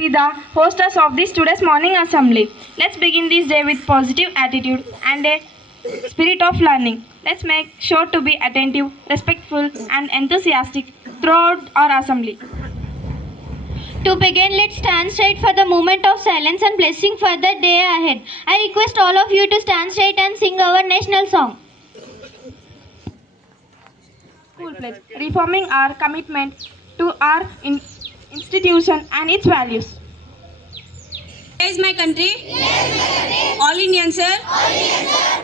Be the hostess of this today's morning assembly. Let's begin this day with positive attitude and a spirit of learning. Let's make sure to be attentive, respectful, and enthusiastic throughout our assembly. To begin, let's stand straight for the moment of silence and blessing for the day ahead. I request all of you to stand straight and sing our national song. School pledge, reforming our commitment to our institution and its values. Praise my country. All Indians, sir.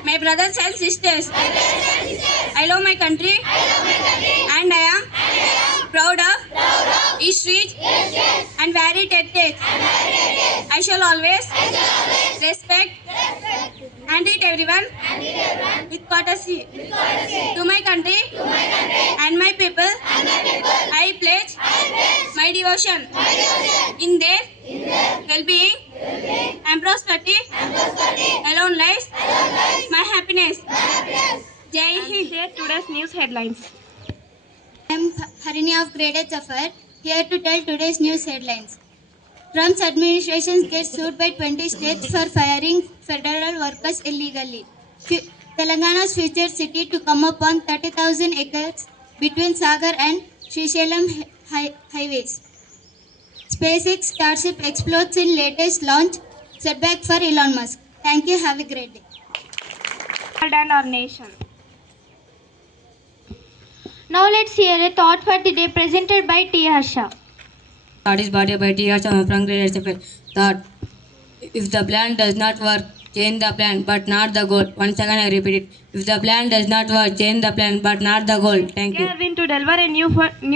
My brothers and sisters. I love my country. And I am proud of each street and varied heritage. I shall always respect and treat everyone with courtesy. To my country and my people, I pledge my devotion in their well-being and prosperity alone lies my happiness. Jai Hind. Share today's news headlines. I am Harini of Grade-VIII Sapphire, here to tell today's news headlines. Trump's administration gets sued by 20 states for firing federal workers illegally. Telangana's future city to come up on 30,000 acres between Sagar and Srisailam highways. SpaceX Starship explodes in latest launch, setback for Elon Musk. Thank you. Have a great day. And our nation. Now let's hear a thought for the day presented by T. Harsha. Thought is brought by T. Harsha from Grade-VIII. Thought, if the plan does not work, change the plan, but not the goal. Once again I repeat it. If the plan does not work, change the plan, but not the goal. Thank you. We are going to deliver a new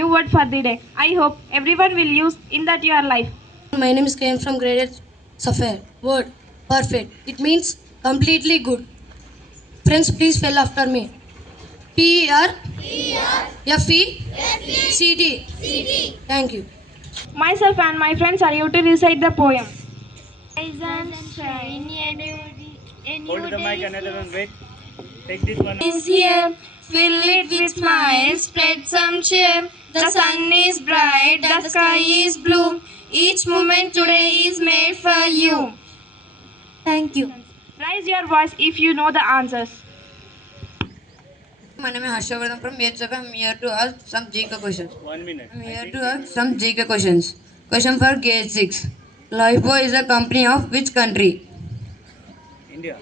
word for the day. I hope everyone will use in that your life. My name is Kayan from Grade-VIII Sapphire. Word, perfect. It means completely good. Friends, please spell after me. P-E-R-F-E-C-T. Thank you. Myself and my friends are here to recite the poem. Rise and shine, Hold the mic another one, wait. Take this one. is here, fill it with smiles, spread some cheer. The sun is bright, the sky is blue. Each moment today is made for you. Thank you. Raise your voice if you know the answers. My name is Harsha from Grade-VIII. I'm here to ask some GK questions. 1 minute. I'm here to ask some GK questions. Question for Grade-VI. Lifebuoy is a company of which country? India.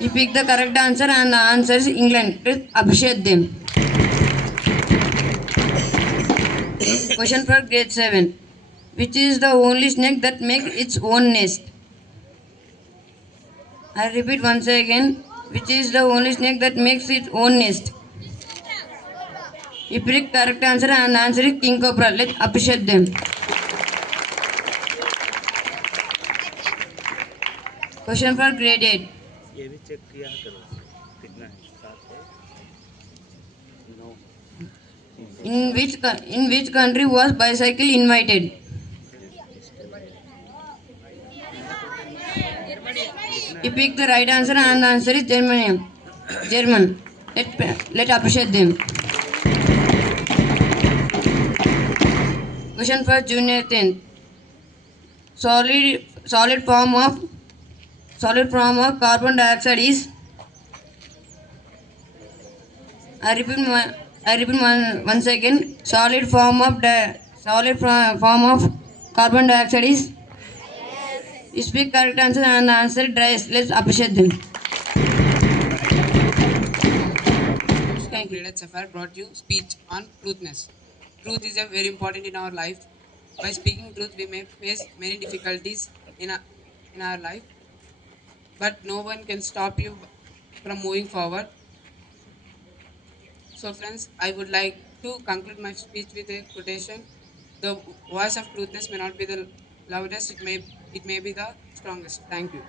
You pick the correct answer and the answer is England. Please appreciate them. Question for Grade-VII. Which is the only snake that makes its own nest? I repeat once again. Which is the only snake that makes its own nest? You pick correct answer and the answer is king cobra. Let's appreciate them. Question for Grade-VIII. ये भी check किया करो कितना है 7 है 9 In which country was bicycle invented? You pick the right answer and the answer is German. Let's appreciate them. Question for Junior 10th. Solid form of carbon dioxide is. I repeat once again. Solid form of carbon dioxide is. You speak correct answer and the answer is dry. Let's appreciate them. Grade-VIII Sapphire brought you speech on truthness. Truth is very important in our life. By speaking truth, we may face many difficulties in our life, but no one can stop you from moving forward. So friends, I would like to conclude my speech with a quotation. The voice of truthness may not be the loudest, it may be the strongest. Thank you.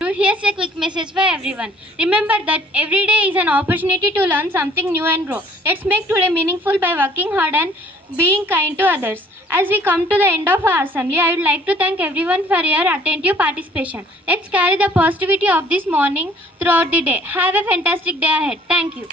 Here's a quick message for everyone. Remember that every day is an opportunity to learn something new and grow. Let's make today meaningful by working hard and being kind to others. As we come to the end of our assembly, I would like to thank everyone for your attentive participation. Let's carry the positivity of this morning throughout the day. Have a fantastic day ahead. Thank you.